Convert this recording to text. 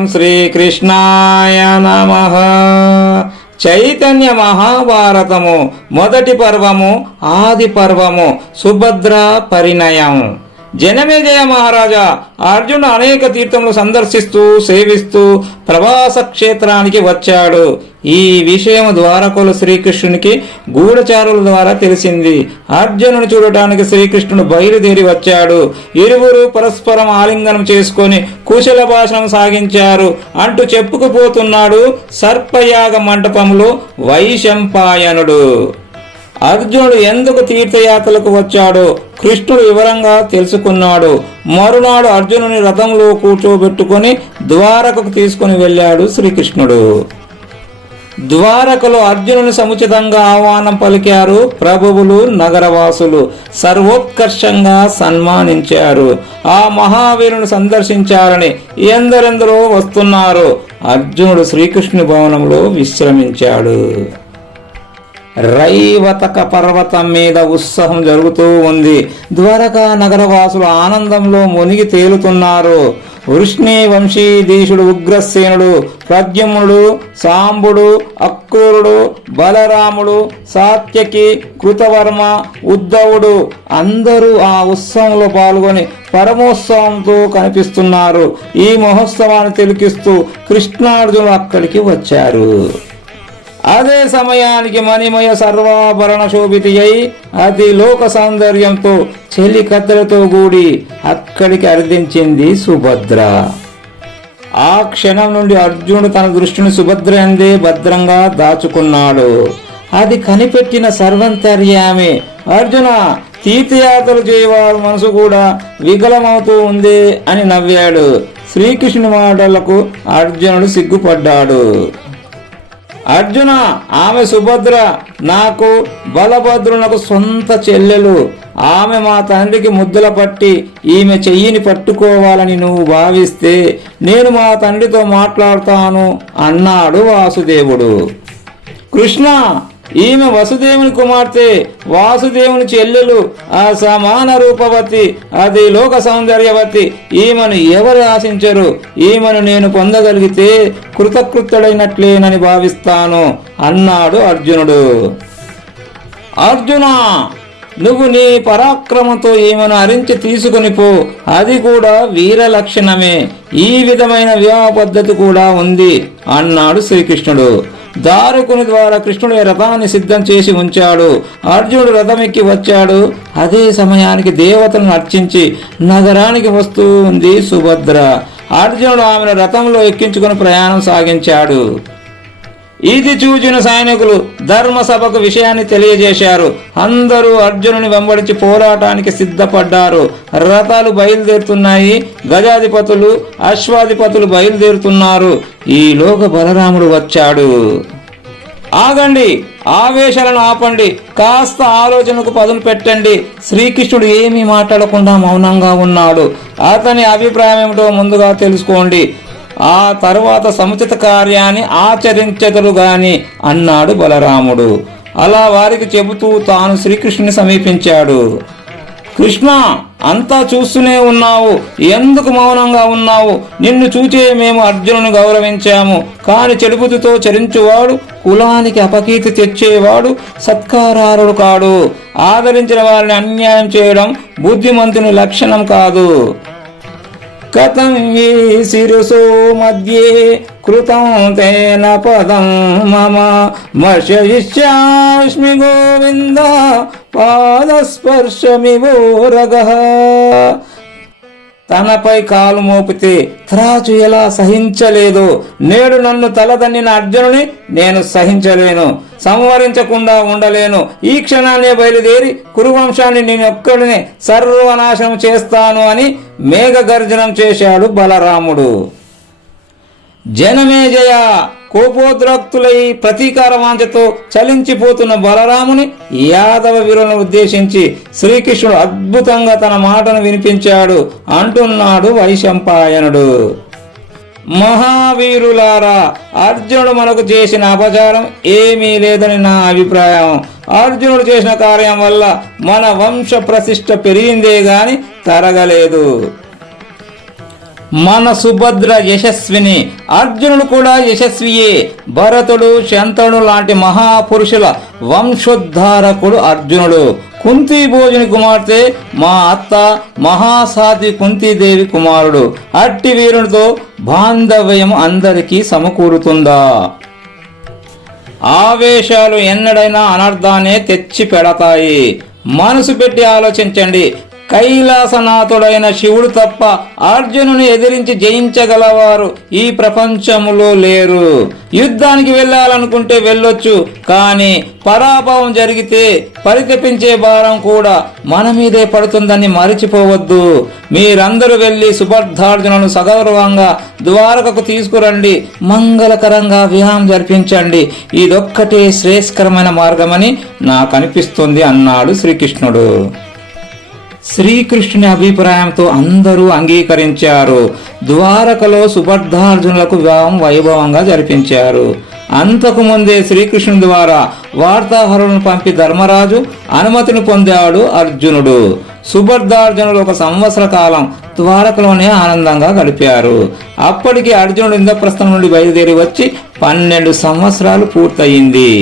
ఓం శ్రీకృష్ణాయ నమః. చైతన్య మహాభారతము మొదటి పర్వము, ఆది పర్వము, సుభద్ర పరిణయం. జనమేజయ మహారాజా అర్జునుడు అనేక తీర్థములు సందర్శిస్తూ సేవిస్తూ ప్రవాస క్షేత్రానికి వచ్చాడు. ఈ విషయం ద్వారకులు శ్రీకృష్ణునికి గూఢచారుల ద్వారా తెలిసింది. అర్జునుని చూడటానికి శ్రీకృష్ణుడు బయలుదేరి వచ్చాడు. ఇరువురు పరస్పరం ఆలింగనం చేసుకొని కుశల భాషణం సాగించారు అంటూ చెప్పుకుపోతున్నాడు సర్పయాగ మంటపంలో వైశంపాయనుడు. అర్జునుడు ఎందుకు తీర్థయాత్రలకు వచ్చాడో కృష్ణుడు వివరంగా తెలుసుకున్నాడు. మరునాడు అర్జునుని రథంలో కూర్చోబెట్టుకొని ద్వారకకు తీసుకుని వెళ్ళాడు శ్రీకృష్ణుడు. ద్వారకలో అర్జునుని సముచితంగా ఆహ్వానం పలికారు ప్రభువులు, నగరవాసులు సర్వోత్కర్షంగా సన్మానించారు. ఆ మహావీరుని సందర్శించాలని ఎందరెందరో వస్తున్నారు. అర్జునుడు శ్రీకృష్ణుని భవనంలో విశ్రమించాడు. రైవతక పర్వతం మీద ఉత్సవం జరుగుతూ ఉంది. ద్వారకా నగరవాసులు ఆనందంలో మునిగి తేలుతున్నారు. వృష్ణి వంశీధీశుడు ఉగ్రసేనుడు, ప్రద్యుమ్నుడు, సాంబుడు, అక్రూరుడు, బలరాముడు, సాత్యకి, కృతవర్మ, ఉద్ధవుడు అందరూ ఆ ఉత్సవంలో పాల్గొని పరమోత్సవంతో కనిపిస్తున్నారు. ఈ మహోత్సవాన్ని తిలకిస్తూ కృష్ణార్జునుడు అక్కడికి వచ్చారు. అదే సమయానికి మణిమయ సర్వాభరణ శోభితి అయి అతి లోక సౌందర్యంతో చెలి కత్తెలతో కూడి అక్కడికి అర్థించింది సుభద్ర. ఆ క్షణం నుండి అర్జునుడు తన దృష్టిని సుభద్ర అందే భద్రంగా దాచుకున్నాడు. అది కనిపెట్టిన సర్వంతర్యామి అర్జున, తీర్థయాత్రలు చేయవారు మనసు కూడా వికలమవుతూ ఉంది అని నవ్వాడు. శ్రీకృష్ణుని మాటలకు అర్జునుడు సిగ్గుపడ్డాడు. అర్జున, ఆమె సుభద్ర నాకు బలభద్రునకు సొంత చెల్లెలు. ఆమె మా తండ్రికి ముద్దుల పట్టి ఈమె చెయ్యిని పట్టుకోవాలని నువ్వు భావిస్తే నేను మా తండ్రితో మాట్లాడతాను అన్నాడు వాసుదేవుడు. కృష్ణ, ఈమె వసుదేవుని కుమార్తె, వాసుదేవుని చెల్లెలు, ఆ సమాన రూపవతి, అది లోక సౌందర్యవతి. ఈమెను ఎవరు ఆశించరు. ఈమెను నేను పొందగలిగితే కృతకృత్యుడైనట్లేనని భావిస్తాను అన్నాడు అర్జునుడు. అర్జున, నువ్వు నీ పరాక్రమంతో ఈమెను హరించి తీసుకుని పో. అది కూడా వీర లక్షణమే. ఈ విధమైన వివాహ పద్ధతి కూడా ఉంది అన్నాడు శ్రీకృష్ణుడు. దారుకుని ద్వారా కృష్ణుడు రథాన్ని సిద్ధం చేసి ఉంచాడు. అర్జునుడు రథమెక్కి వచ్చాడు. అదే సమయానికి దేవతలను అర్చించి నగరానికి వస్తూ ఉంది సుభద్ర. అర్జునుడు ఆమెను రథంలో ఎక్కించుకుని ప్రయాణం సాగించాడు. ఇది చూచిన సైనికులు ధర్మసభకు విషయాన్ని తెలియజేశారు. అందరూ అర్జునుని వెంబడించి పోరాటానికి సిద్ధపడ్డారు. రథాలు బయలుదేరుతున్నాయి. గజాధిపతులు, అశ్వాధిపతులు బయలుదేరుతున్నారు. ఈలోగా బలరాముడు వచ్చాడు. ఆగండి, ఆవేశాలను ఆపండి, కాస్త ఆలోచనకు పదును పెట్టండి. శ్రీకృష్ణుడు ఏమీ మాట్లాడకుండా మౌనంగా ఉన్నాడు. అతని అభిప్రాయం ఏమిటో ముందుగా తెలుసుకోండి. ఆ తరువాత సముచిత కార్యాన్ని ఆచరించెదరు గాని అన్నాడు బలరాముడు. అలా వారికి చెబుతూ తాను శ్రీకృష్ణుని సమీపించాడు. కృష్ణ, అంతా చూస్తూనే ఉన్నావు, ఎందుకు మౌనంగా ఉన్నావు? నిన్ను చూచే మేము అర్జునుని గౌరవించాము. కాని చెడుబుద్ధితో చరించువాడు, కులానికి అపకీర్తి తెచ్చేవాడు సత్కారారుడు కాడు. ఆదరించిన వారిని అన్యాయం చేయడం బుద్ధిమంతుని లక్షణం కాదు. కథం ఈ శిరసో మధ్యే కృతం తేన పదం మమ మర్షయిష్యాస్మి గోవింద పాదస్పర్శమివోరగః. తనపై కాలు మోపితే త్రాచు ఎలా సహించలేదు, నేడు నన్ను తలదన్నిన అర్జునుని నేను సహించలేను, సంవరించకుండా ఉండలేను. ఈ క్షణాన్నే బయలుదేరి కురువంశాన్ని నేనొక్కడినే సర్వనాశనం చేస్తాను అని మేఘ గర్జనం చేశాడు బలరాముడు. జనమేజయ, కోపోద్రక్తులై ప్రతీకార వాంఛతో చలించిపోతున్న బలరాముని యాదవ వీరులను ఉద్దేశించి శ్రీకృష్ణుడు అద్భుతంగా తన మాటను వినిపించాడు. అంటున్నాడు వైశంపాయనుడు. మహావీరులారా, అర్జునుడు మనకు చేసిన అపచారం ఏమీ లేదని నా అభిప్రాయం. అర్జునుడు చేసిన కార్యం వల్ల మన వంశ ప్రతిష్ఠ పెరిగిందే గాని తరగలేదు. మన సుభద్ర యశస్విని, అర్జునుడు కూడా యశస్వియే. భరతుడు, శంతనుడు లాంటి మహాపురుషుల వంశోద్ధారకుడు అర్జునుడు. కుంతీ భోజుని కుమార్తె మా అత్త మహాసాధ్వి కుంతీదేవి కుమారుడు. అట్టి వీరునితో బాంధవ్యం అందరికీ సమకూరుతుందా? ఆవేశాలు ఎన్నడైనా అనర్థాన్ని తెచ్చి పెడతాయి. మనసు పెట్టి ఆలోచించండి. కైలాసనాథుడైన శివుడు తప్ప అర్జునుని ఎదిరించి జయించగలవారు ఈ ప్రపంచములో లేరు. యుద్ధానికి వెళ్ళాలనుకుంటే వెళ్ళొచ్చు, కానీ పరాభవం జరిగితే పరితపించే భారం కూడా మన మీదే పడుతుందని మరిచిపోవద్దు. మీరందరూ వెళ్ళి సుభద్రార్జునులను సగౌరవంగా ద్వారకకు తీసుకురండి, మంగళకరంగా వివాహం జరిపించండి. ఇదొక్కటే శ్రేయస్కరమైన మార్గమని నాకు అనిపిస్తుంది అన్నాడు శ్రీకృష్ణుడు. శ్రీకృష్ణుని అభిప్రాయంతో అందరూ అంగీకరించారు. ద్వారకలో సుభద్రార్జునులకు వివాహం వైభవంగా జరిపించారు. అంతకు ముందే శ్రీకృష్ణుని ద్వారా వార్తాహరులను పంపి ధర్మరాజు అనుమతిని పొందాడు అర్జునుడు. సుభద్రార్జునులు 1 సంవత్సర కాలం ద్వారకలోనే ఆనందంగా గడిపారు. అప్పటికి అర్జునుడు ఇంద్రప్రస్థం నుండి బయలుదేరి వచ్చి 12 సంవత్సరాలు పూర్తయింది.